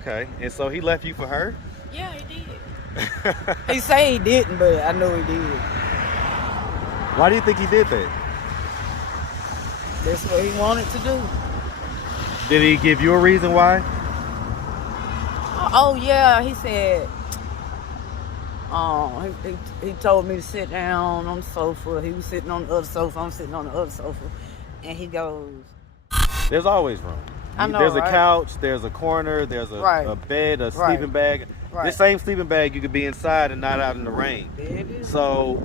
Okay. And so he left you for her? Yeah, he did. He say he didn't, but I know he did. Why do you think he did that? That's what he wanted to do. Did he give you a reason why? Oh yeah, he said. He told me to sit down on the sofa. He was sitting on the other sofa. I'm sitting on the other sofa, and he goes, There's always room. I know, There's a right? couch, there's a corner, there's a bed, a sleeping bag. Right. This same sleeping bag, you could be inside and not out in the rain. So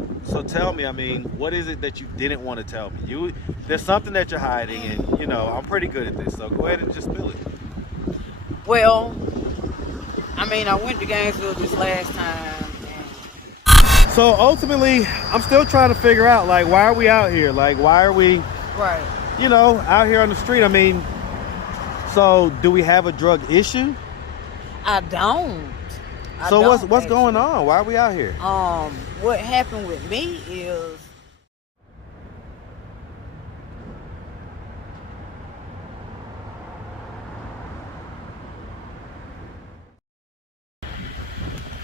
tell me, I mean, what is it that you didn't want to tell me? There's something that you're hiding, and you know, I'm pretty good at this, so go ahead and just spill it. Well, I mean, I went to Gainesville this last time. So ultimately, I'm still trying to figure out, like, why are we out here? Like, why are we, you know, out here on the street? I mean, so do we have a drug issue? I don't. So what's going on? Why are we out here? What happened with me is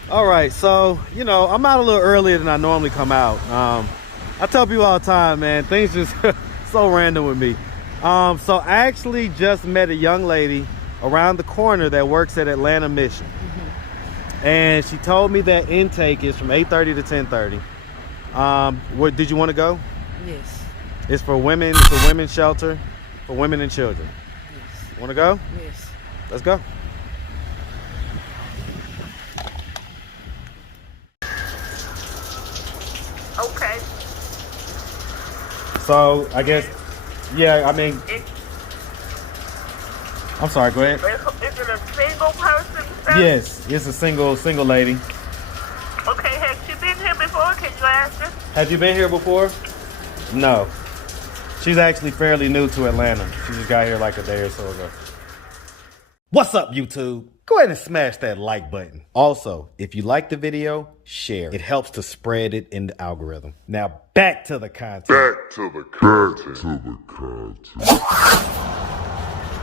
all right, so you know, I'm out a little earlier than I normally come out. I tell people all the time, man, things just so random with me. So I actually just met a young lady around the corner that works at Atlanta Mission. And she told me that intake is from 8:30 to 10:30. What did you want to go? Yes. It's for women. It's a women's shelter for women and children. Yes. Want to go? Yes. Let's go. Okay. So I guess, yeah. I mean, I'm sorry. Go ahead. Is it a single person? Sir? Yes, it's a single lady. Okay, has she been here before? Can you ask her? Have you been here before? No. She's actually fairly new to Atlanta. She just got here like a day or so ago. What's up, YouTube? Go ahead and smash that like button. Also, if you like the video, share. It helps to spread it in the algorithm. Now, back to the content.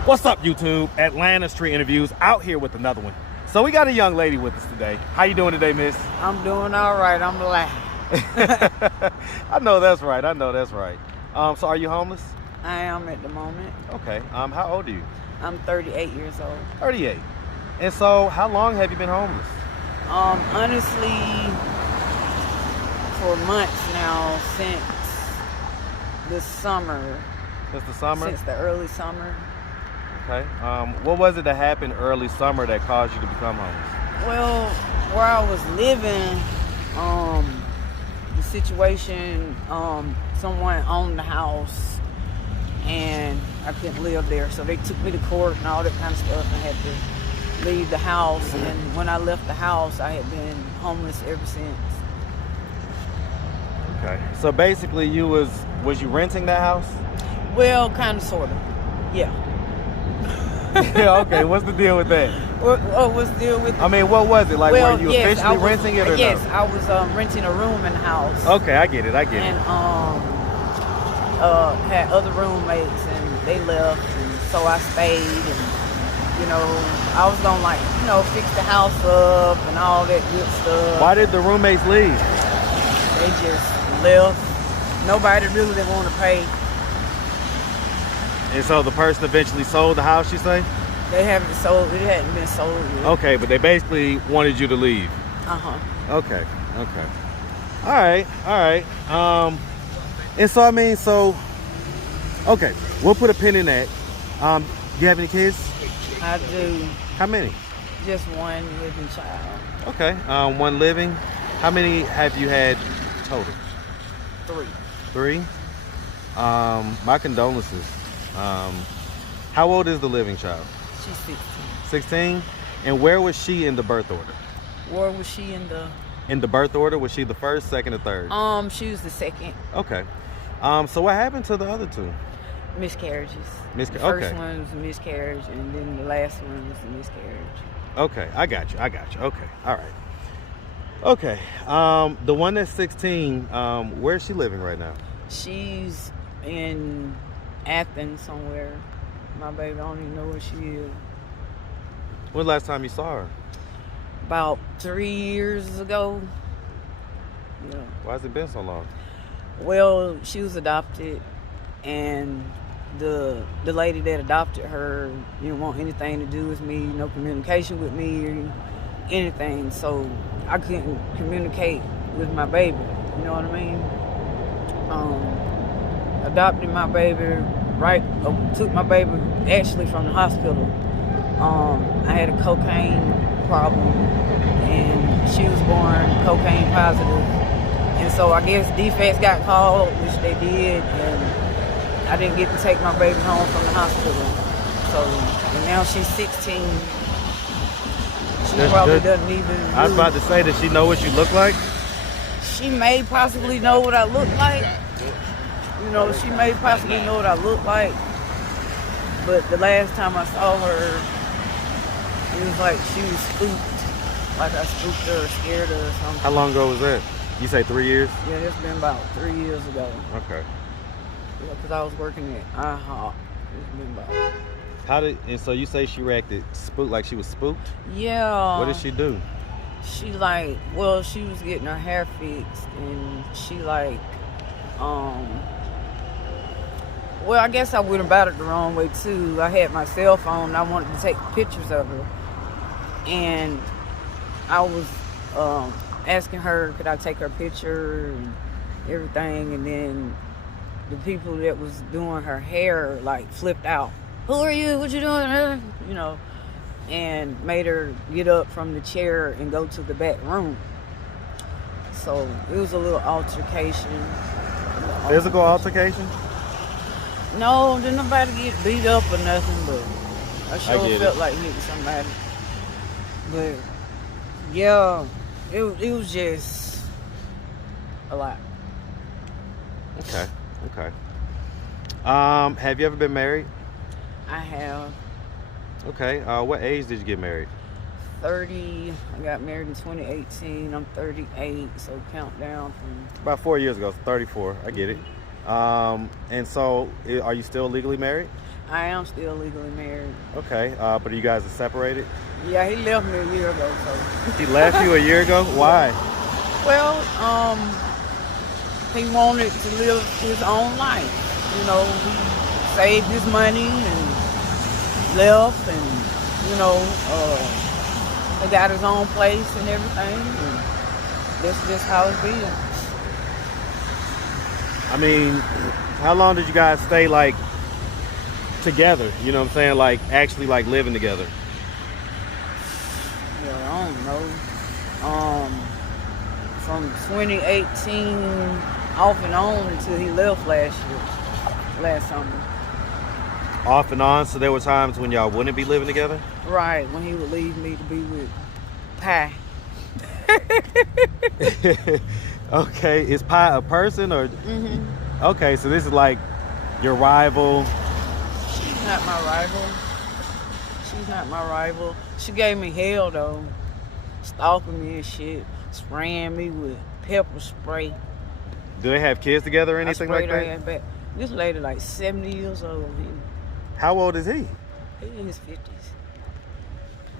What's up, YouTube? Atlanta Street Interviews out here with another one. So we got a young lady with us today. How you doing today, miss? I'm doing all right. I'm laughing. I know that's right. I know that's right. So are you homeless? I am at the moment. Okay. How old are you? I'm 38 years old. 38. And so how long have you been homeless? Honestly, for months now, since the summer. Since the summer? Since the early summer. Okay. What was it that happened early summer that caused you to become homeless? Well, where I was living, the situation, someone owned the house and I couldn't live there. So they took me to court and all that kind of stuff and had to leave the house. And when I left the house, I had been homeless ever since. Okay. So basically was you renting that house? Well, kind of, sort of. Yeah. Yeah, okay. What's the deal with that? What's the deal with it? I mean, what was it? Like, well, were you yes, officially renting it or yes, no? I was renting a room in the house. Okay, I get it. And had other roommates and they left, and so I stayed, and you know, I was gonna, like, you know, fix the house up and all that good stuff. Why did the roommates leave? They just left. Nobody really didn't want to pay. And so the person eventually sold the house, you say? They haven't sold. It hadn't been sold yet. Okay, but they basically wanted you to leave. Okay. All right. And so, I mean, okay, we'll put a pin in that. Do you have any kids? I do. How many? Just one living child. Okay, one living. How many have you had total? 3. 3? My condolences. How old is the living child? She's 16. 16? And where was she in the birth order? Where was she in the... In the birth order, was she the first, second, or third? She was the second. Okay. So what happened to the other 2? Miscarriages. The first Okay. one was a miscarriage, and then the last one was a miscarriage. Okay, I got you. Okay, all right. Okay, the one that's 16, where is she living right now? She's in Athens somewhere. My baby, I don't even know where she is. When the last time you saw her? About 3 years ago. Yeah. Why has it been so long? Well, she was adopted, and the lady that adopted her didn't want anything to do with me, no communication with me or anything. So I couldn't communicate with my baby. You know what I mean? Adopted my baby, took my baby actually from the hospital. I had a cocaine problem, and she was born cocaine positive. And so I guess defense got called, which they did, and I didn't get to take my baby home from the hospital. So, and now she's 16. She probably doesn't even. I was about to say, does she know what you look like? She may possibly know what I look like. You know, she may possibly know what I look like. But the last time I saw her, it was like she was spooked. Like I spooked her or scared her or something. How long ago was that? You say 3 years? Yeah, it's been about 3 years ago. Okay. Yeah, because I was working at IHOP. It's been about. And so you say she reacted spooked, like she was spooked? Yeah. What did she do? She she was getting her hair fixed, and she well, I guess I went about it the wrong way too. I had my cell phone and I wanted to take pictures of her. And I was asking her, could I take her picture and everything, and then the people that was doing her hair flipped out. Who are you? What you doing? You know, and made her get up from the chair and go to the back room. So it was a little altercation. Physical altercation? No, didn't nobody get beat up or nothing, but I sure felt like hitting somebody. But yeah, it was just a lot. Okay. Have you ever been married? I have. Okay. What age did you get married? 30. I got married in 2018. I'm 38, so count down from About 4 years ago, so 34. I get it. And so, are you still legally married? I am still legally married. Okay. But you guys are separated? Yeah, he left me a year ago. So He left you a year ago? Why? well, he wanted to live his own life. You know, he saved his money and left, and he got his own place and everything. And that's just how it's been. I mean, how long did you guys stay together? You know what I'm saying? Actually living together. Yeah, I don't know. From 2018 off and on until he left last summer. Off and on, so there were times when y'all wouldn't be living together? Right, when he would leave me to be with Pi. Okay, is Pi a person or? Mm-hmm. Okay, so this is your rival. She's not my rival. She gave me hell though, stalking me and shit, spraying me with pepper spray. Do they have kids together or anything like her that? ass back. This lady 70 years old. How old is he? He in his 50s.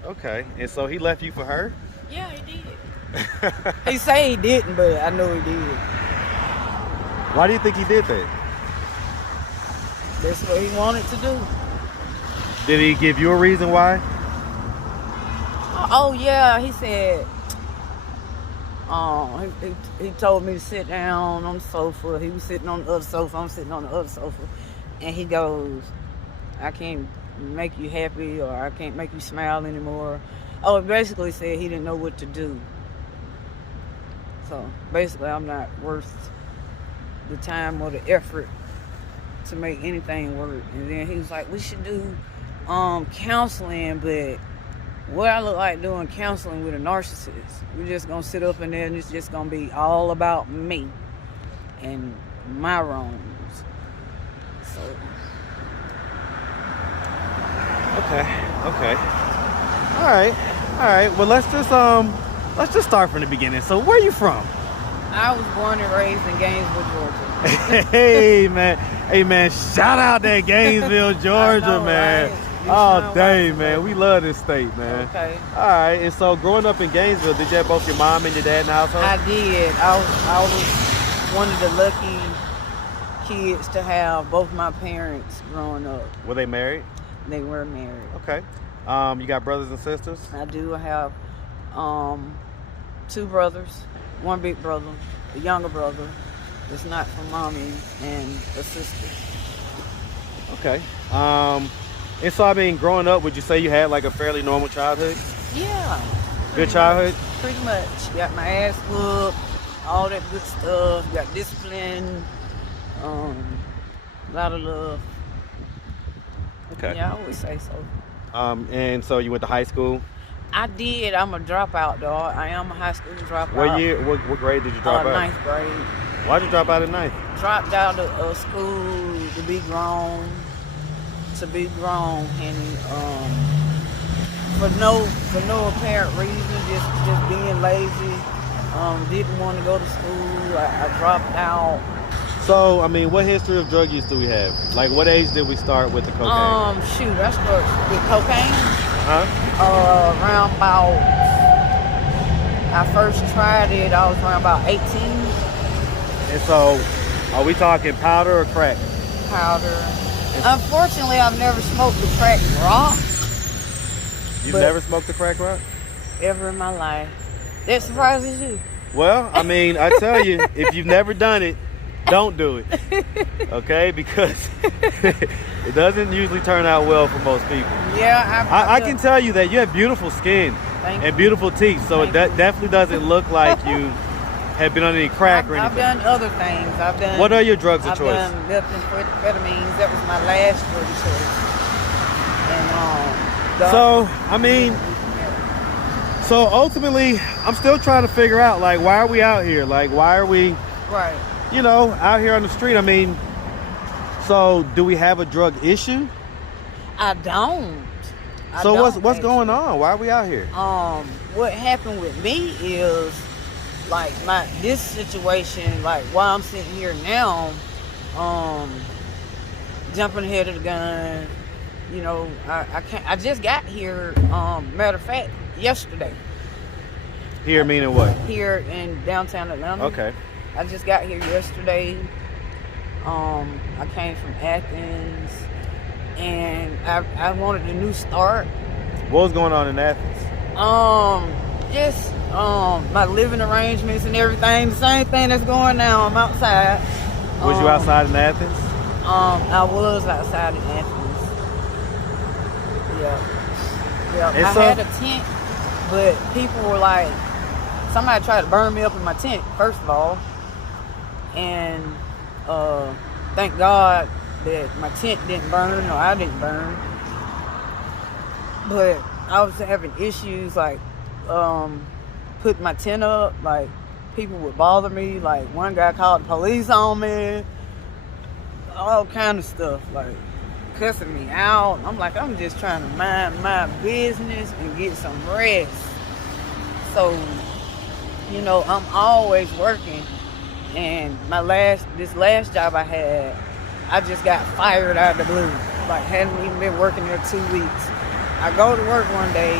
Okay, and so he left you for her? Yeah, he did. He say he didn't, but I know he did. Why do you think he did that? That's what he wanted to do. Did he give you a reason why? Oh yeah, he said. He told me to sit down on the sofa. He was sitting on the other sofa. I'm sitting on the other sofa, and he goes, "I can't make you happy, or I can't make you smile anymore." Oh, he basically said he didn't know what to do. So basically, I'm not worth the time or the effort to make anything work. And then he was like, "We should do counseling, but what I look like doing counseling with a narcissist? We're just gonna sit up in there and it's just gonna be all about me and my wrongs." So Okay. All right. Well, let's just start from the beginning. So, where are you from? I was born and raised in Gainesville, Georgia. Hey man, shout out that Gainesville, Georgia, know, man. Right? Oh, dang, man. We love this state, man. Okay. All right. And so growing up in Gainesville, did you have both your mom and your dad in the household? I did. I was one of the lucky kids to have both my parents growing up. Were they married? They were married. Okay. You got brothers and sisters? I do have 2 brothers, 1 big brother, a younger brother that's not from mommy, and a sister. Okay. And so, I mean, growing up, would you say you had like a fairly normal childhood? Yeah. Good childhood? Pretty much. Got my ass whooped, all that good stuff. Got discipline, a lot of love. Okay. Yeah, I would say so. And so you went to high school? I did. I'm a dropout, though. I am a high school dropout. What year? What grade did you drop out? 9th grade. Why'd you drop out in 9th? Dropped out of school to be grown, and for no apparent reason, just being lazy. Didn't want to go to school. I dropped out. So, I mean, what history of drug use do we have? Like, what age did we start with the cocaine? Shoot, I started with cocaine. Huh? Around about, I first tried it, I was around about 18. And so, are we talking powder or crack? Powder. Unfortunately, I've never smoked the crack rock. You've never smoked the crack rock? Ever in my life. That surprises you? Well, I mean, I tell you, if you've never done it, don't do it. Okay? Because it doesn't usually turn out well for most people. Yeah, I can tell you that you have beautiful skin and beautiful teeth, so it definitely doesn't look like you have been on any crack or anything. I've done other things. What are your drugs of choice? I've done methamphetamines. That was my last drug of choice. And so, I mean, so ultimately, I'm still trying to figure out, like, why are we out here? Like, why are we, right, out here on the street? I mean, so do we have a drug issue? I don't. So what's going on? Why are we out here? What happened with me is, like, this situation, like, while I'm sitting here now, jumping ahead of the gun, I just got here, matter of fact, yesterday. Here meaning what? Here in downtown Atlanta. Okay. I just got here yesterday. I came from Athens, and I wanted a new start. What was going on in Athens? Just my living arrangements and everything. The same thing that's going now. I'm outside. Was you outside in Athens? I was outside in Athens. Yeah. I had a tent, but people were like, somebody tried to burn me up in my tent, first of all. And thank God that my tent didn't burn, or I didn't burn. But I was having issues, like, putting my tent up. Like, people would bother me. Like, one guy called the police on me. All kind of stuff, like cussing me out. I'm like, I'm just trying to mind my business and get some rest. So, I'm always working. And this last job I had, I just got fired out of the blue. Like, hadn't even been working there 2 weeks. I go to work one day.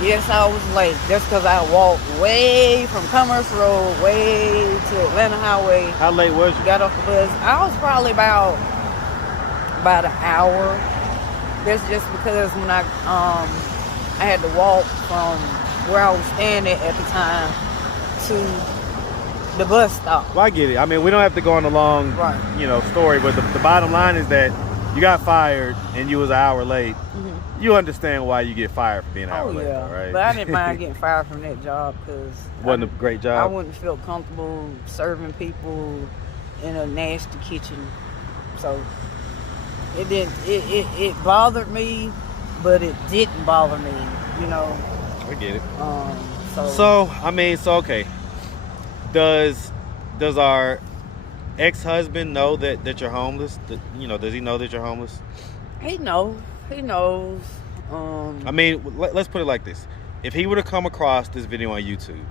Yes, I was late, just because I walked way from Commerce Road, way to Atlanta Highway. How late was you? Got off the bus. I was probably about an hour. That's just because when I had to walk from where I was standing at the time to the bus stop. Well, I get it. I mean, we don't have to go on a long, story, but the bottom line is that you got fired and you was an hour late. Mm-hmm. You understand why you get fired for being an hour late, though, right? But I didn't mind getting fired from that job because wasn't a great job. I wouldn't feel comfortable serving people in a nasty kitchen. So it didn't. It bothered me, but it didn't bother me. I get it. Okay. Does our ex-husband know that you're homeless? Does he know that you're homeless? He knows. I mean, let's put it like this. If he were to come across this video on YouTube,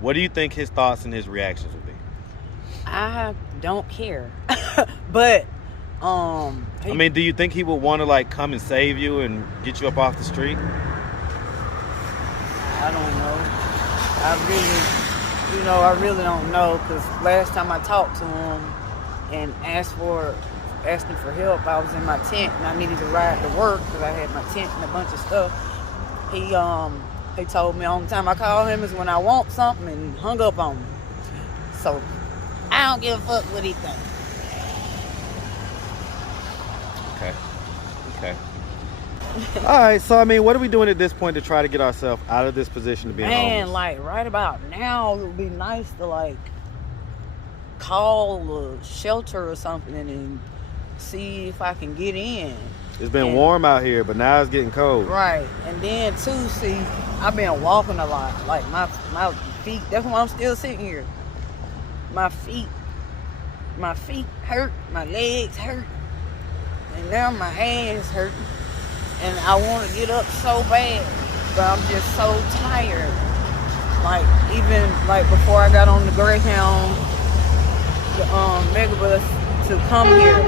what do you think his thoughts and his reactions would be? I don't care. But I mean, do you think he would want to like come and save you and get you up off the street? I don't know. I really don't know, because last time I talked to him and asked him for help, I was in my tent and I needed to ride to work because I had my tent and a bunch of stuff. He told me only time I call him is when I want something, and hung up on me. So I don't give a fuck what he thinks. Okay. All right, so I mean, what are we doing at this point to try to get ourselves out of this position of being homeless? Like right about now, it would be nice to like call a shelter or something and see if I can get in. It's been warm out here, but now it's getting cold. Right, and then too, see, I've been walking a lot. Like my feet. That's why I'm still sitting here. My feet hurt. My legs hurt, and now my hands hurt. And I want to get up so bad, but I'm just so tired. Like, even like before I got on the Greyhound, the megabus to come here,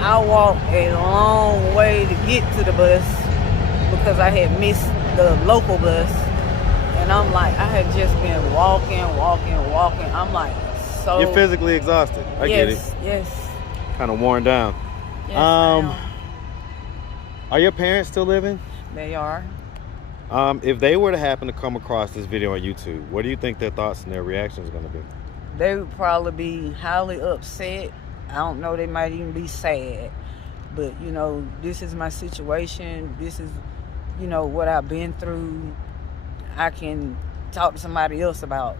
I walked a long way to get to the bus because I had missed the local bus. And I'm like, I had just been walking. I'm like, so. You're physically exhausted. I get it. Yes. Kind of worn down. Yes, ma'am. Are your parents still living? They are. If they were to happen to come across this video on YouTube, what do you think their thoughts and their reactions are going to be? They would probably be highly upset. I don't know, they might even be sad. But, this is my situation. This is, what I've been through. I can talk to somebody else about,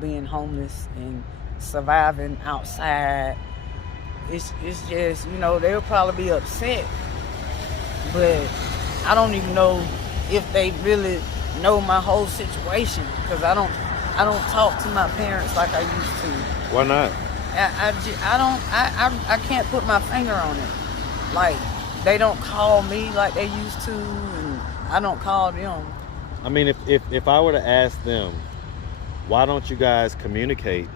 being homeless and surviving outside. It's just, they'll probably be upset. But I don't even know if they really know my whole situation, because I don't talk to my parents like I used to. Why not? I can't put my finger on it. Like, they don't call me like they used to, and I don't call them. I mean, if I were to ask them, why don't you guys communicate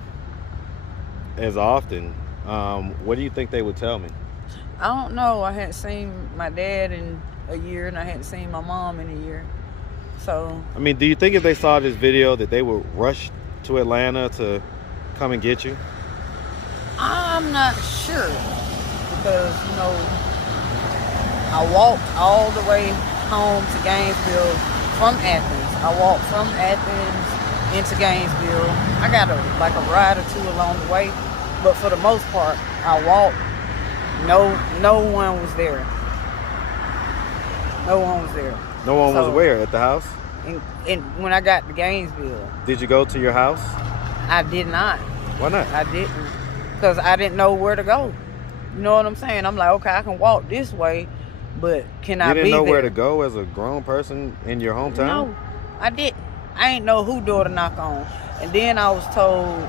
as often? What do you think they would tell me? I don't know. I hadn't seen my dad in a year, and I hadn't seen my mom in a year. So, I mean, do you think if they saw this video that they would rush to Atlanta to come and get you? I'm not sure, because, I walked all the way home to Gainesville from Athens. I walked from Athens into Gainesville. I got a ride or two along the way, but for the most part, I walked. No one was there. No one was there. No one was where? At the house? And when I got to Gainesville. Did you go to your house? I did not. Why not? I didn't. Because I didn't know where to go. You know what I'm saying? I'm like, okay, I can walk this way, but can I be there? You didn't know where to go as a grown person in your hometown? No, I didn't. I ain't know who door to knock on. And then I was told,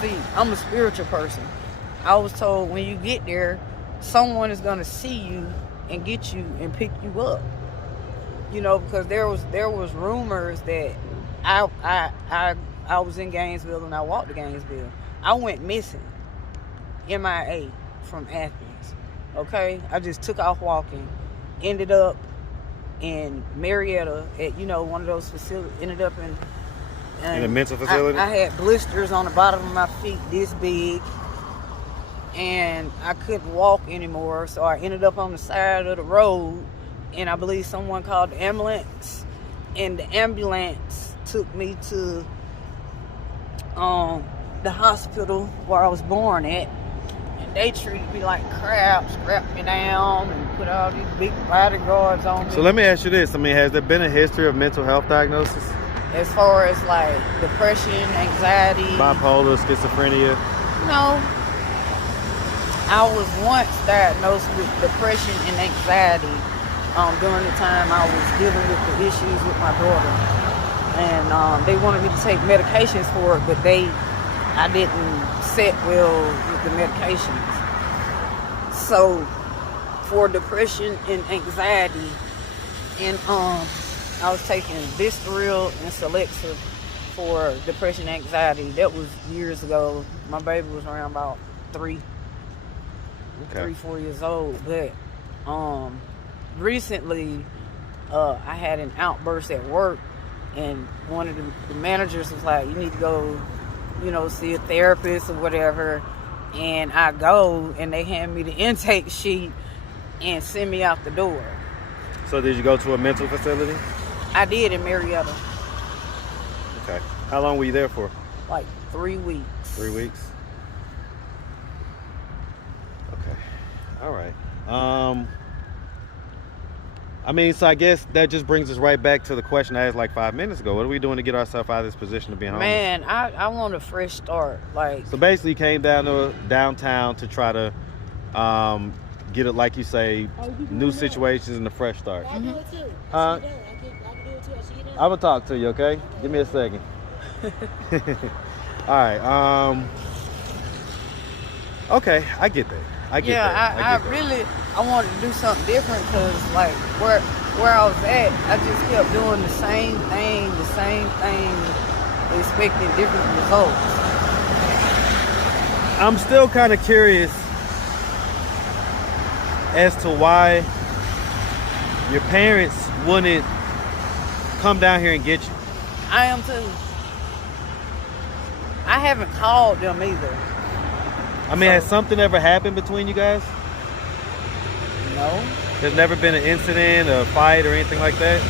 see, I'm a spiritual person. I was told when you get there, someone is going to see you and get you and pick you up. Because there was rumors that I was in Gainesville and I walked to Gainesville. I went missing, MIA, from Athens. Okay, I just took off walking, ended up in Marietta at one of those facilities. Ended up in a mental facility. I had blisters on the bottom of my feet this big, and I couldn't walk anymore. So I ended up on the side of the road, and I believe someone called the ambulance, and the ambulance took me to the hospital where I was born at, and they treated me like crap, strapped me down, and put all these big bodyguards on me. So let me ask you this. I mean, has there been a history of mental health diagnosis? As far as like depression, anxiety, bipolar, schizophrenia? No. I was once diagnosed with depression and anxiety during the time I was dealing with the issues with my daughter. And they wanted me to take medications for it, but I didn't sit well with the medications. So for depression and anxiety, and I was taking Vistaril and Celexa for depression and anxiety. That was years ago. My baby was around about 3. Okay. 3-4 years old. But recently, I had an outburst at work, and one of the managers was like, "You need to go, see a therapist or whatever." And I go, and they hand me the intake sheet and send me out the door. So did you go to a mental facility? I did in Marietta. Okay. How long were you there for? Like 3 weeks. 3 weeks? Okay. All right. So I guess that just brings us right back to the question I asked like 5 minutes ago. What are we doing to get ourselves out of this position of being homeless? Man, I want a fresh start. So basically you came down to downtown to try to get it, like you say, new situations and a fresh start. I do it too. Huh? I can do it too. I see you done. I'm gonna talk to you, okay? Give me a second. All right. Okay, I get that. I get that. I wanted to do something different, because like where I was at, I just kept doing the same thing, expecting different results. I'm still kind of curious as to why your parents wouldn't come down here and get you. I am too. I haven't called them either. Has something ever happened between you guys? No. There's never been an incident, a fight, or anything like that?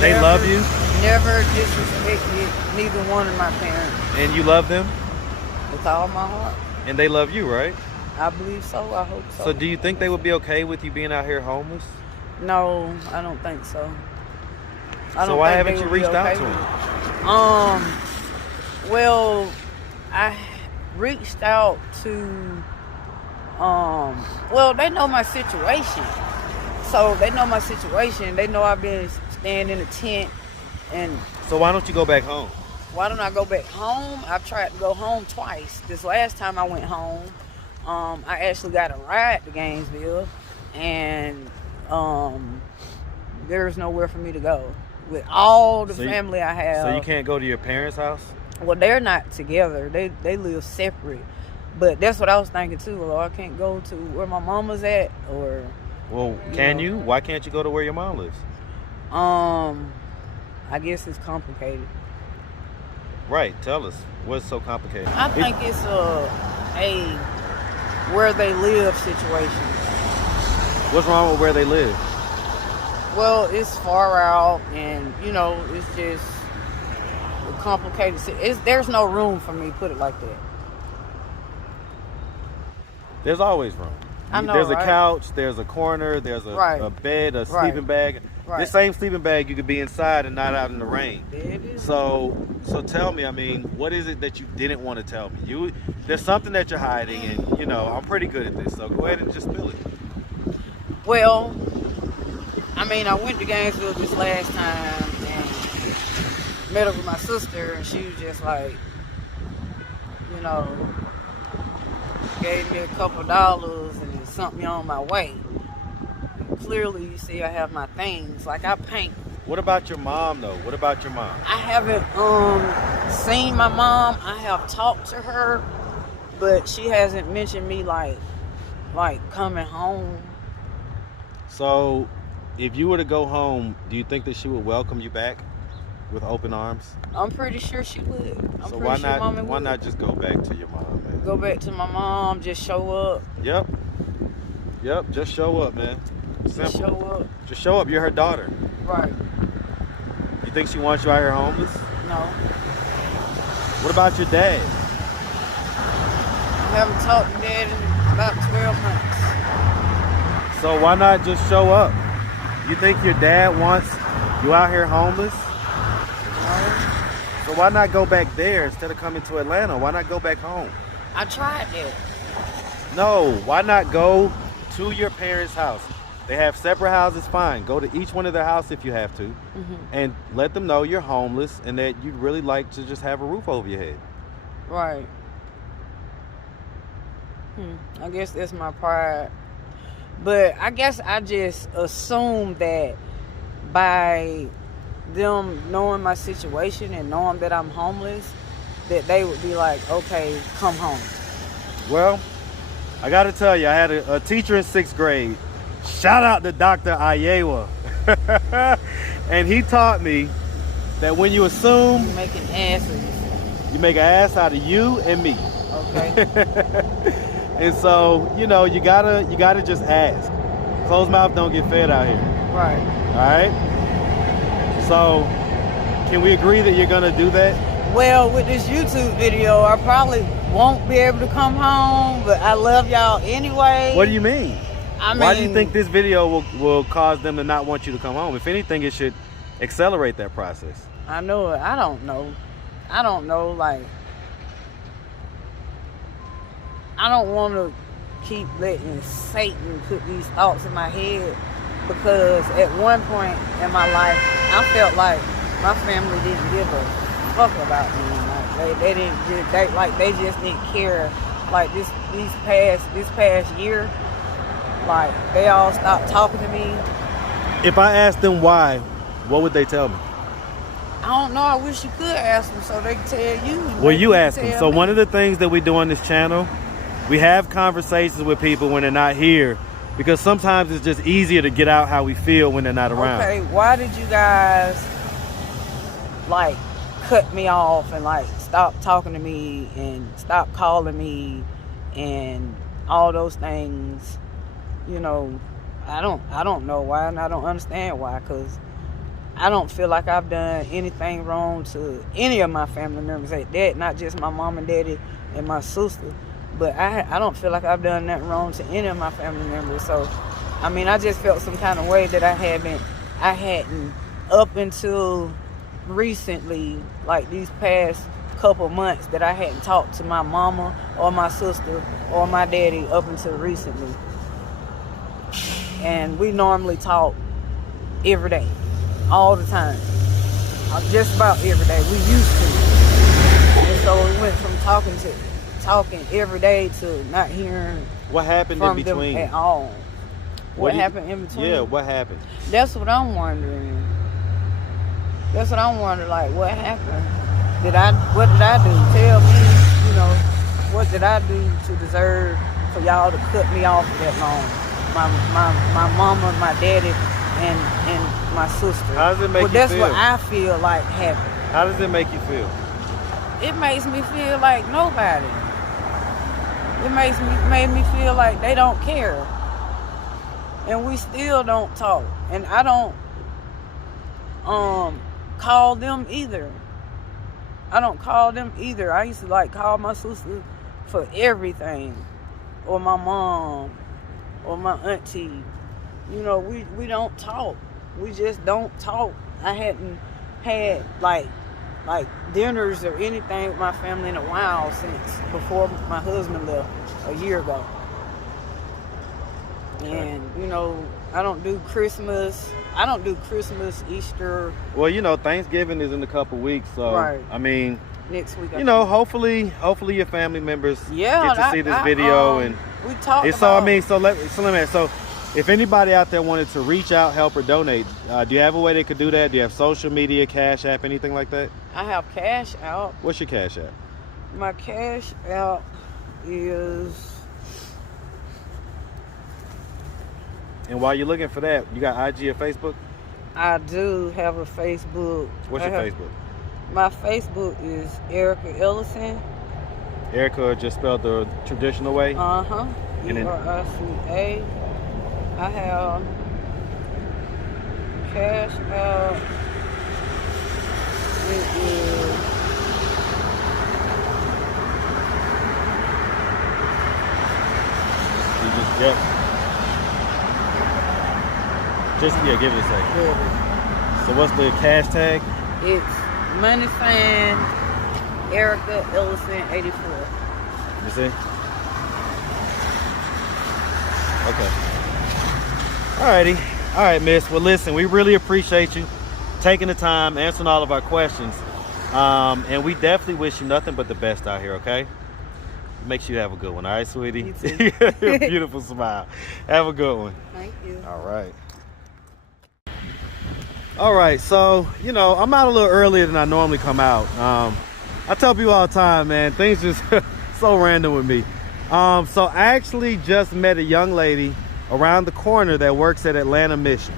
They love you? Never disrespected neither one of my parents. And you love them? With all my heart. And they love you, right? I believe so. I hope so. So do you think they would be okay with you being out here homeless? No, I don't think so. So why haven't you reached out to them? Well, I reached out to, they know my situation. So they know my situation. They know I've been staying in a tent. And so why don't you go back home? Why don't I go back home? I've tried to go home twice. This last time I went home, I actually got a ride to Gainesville, and there's nowhere for me to go with all the family I have. So you can't go to your parents' house? Well, they're not together. They live separate. But that's what I was thinking too. Well, I can't go to where my mama's at, or. Well, can you? Why can't you go to where your mom lives? I guess it's complicated. Right. Tell us. What's so complicated? I think it's a where they live situation. What's wrong with where they live? Well, it's far out, and it's just complicated. There's no room for me, put it like that. There's always room. I know, there's a right? couch, there's a corner, there's a bed, a sleeping bag. Right. This same sleeping bag, you could be inside and not out in the rain. It is. So tell me, what is it that you didn't want to tell me? There's something that you're hiding, and I'm pretty good at this, so go ahead and just spill it. Well, I went to Gainesville this last time and met up with my sister, and she was just like, gave me a couple $, and sent me on my way. Clearly, you see, I have my things. Like, I paint. What about your mom, though? What about your mom? I haven't seen my mom. I have talked to her, but she hasn't mentioned me like coming home. So, if you were to go home, do you think that she would welcome you back with open arms? I'm pretty sure she would. So why not just go back to your mom, man? Go back to my mom, just show up. Yep, just show up, man. Simple. Just show up. Just show up. You're her daughter. Right. You think she wants you out here homeless? No. What about your dad? I haven't talked to Dad in about 12 months. So why not just show up? You think your dad wants you out here homeless? No. So why not go back there instead of coming to Atlanta? Why not go back home? I tried that. No, why not go to your parents' house? They have separate houses, fine. Go to each one of their house if you have to, and let them know you're homeless and that you'd really like to just have a roof over your head. Right. I guess that's my pride. But I guess I just assumed that by them knowing my situation and knowing that I'm homeless, that they would be like, okay, come home. Well, I got to tell you, I had a teacher in 6th grade. Shout out to Dr. Ayewa. And he taught me that when you assume, You making asses. you make an ass out of you and me. Okay. And so, you know, you gotta just ask. Closed mouth don't get fed out here. Right. All right? So, can we agree that you're gonna do that? Well, with this YouTube video, I probably won't be able to come home, but I love y'all anyway. What do you mean? Why do you mean, think this video will cause them to not want you to come home? If anything, it should accelerate that process. I know it. I don't know. Like, I don't want to keep letting Satan put these thoughts in my head, because at one point in my life, I felt like my family didn't give a fuck about me. Like they just didn't care. Like this past year, like they all stopped talking to me. If I asked them why, what would they tell me? I don't know. I wish you could ask them so they could tell you. Well, you ask them. tell So me. one of the things that we do on this channel, we have conversations with people when they're not here, because sometimes it's just easier to get out how we feel when they're not around. Okay, why did you guys like cut me off and like stop talking to me and stop calling me and all those things? You know, I don't know why, and I don't understand why, because I don't feel like I've done anything wrong to any of my family members at that, not just my mom and daddy and my sister. But I don't feel like I've done nothing wrong to any of my family members. So, I mean, I just felt some kind of way that I hadn't up until recently, like these past couple months, that I hadn't talked to my mama or my sister or my daddy up until recently. And we normally talk every day, all the time, just about every day. We used to. And so we went from talking every day to not hearing What happened from in them between? at all. What do you- happened in between? Yeah, what happened? That's what I'm wondering. Like, what happened? What did I do? Tell me, you know, what did I do to deserve for y'all to cut me off for that long? My mama, my daddy, and my sister. How does it make you that's feel? what I feel like happened. How does it make you feel? It makes me feel like nobody. Made me feel like they don't care. And we still don't talk. And I don't call them either. I used to like call my sister for everything. Or my mom. Or my auntie. You know, we don't talk. We just don't talk. I hadn't had like dinners or anything with my family in a while since before my husband left a year ago. And, you know, I don't do Christmas, Easter. Well, you know, Thanksgiving is in a couple weeks, so Right. I mean, Next week. you know, hopefully your family members Yeah, get to see this video, and we talked it's so. I about- mean, so let me ask, so if anybody out there wanted to reach out, help, or donate, do you have a way they could do that? Do you have social media, Cash App, anything like that? I have Cash Out. What's your Cash App? My Cash Out is And while you're looking for that, you got IG or Facebook? I do have a Facebook. What's your Facebook? My Facebook is Erica Ellison. Erica just spelled the traditional way. Uh-huh. And then- ERICA. I have Cash Out. It is You just give it a second. good. So what's the cash tag? It's money sign Erica Ellison 84. You see? Okay. Alrighty. All right, miss. Well, listen, we really appreciate you taking the time, answering all of our questions. And we definitely wish you nothing but the best out here, okay? Make sure you have a good one, all right, sweetie? You too. Beautiful smile. Have a good one. Thank you. All right. All right, so, you know, I'm out a little earlier than I normally come out. I tell people all the time, man, things just so random with me. So I actually just met a young lady around the corner that works at Atlanta Mission.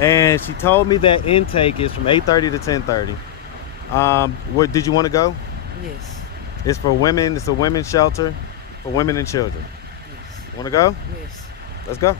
And she told me that intake is from 8:30 to 10:30. Where did you want to go? Yes. It's for women. It's a women's shelter for women and children. Yes. Want to go? Yes. Let's go.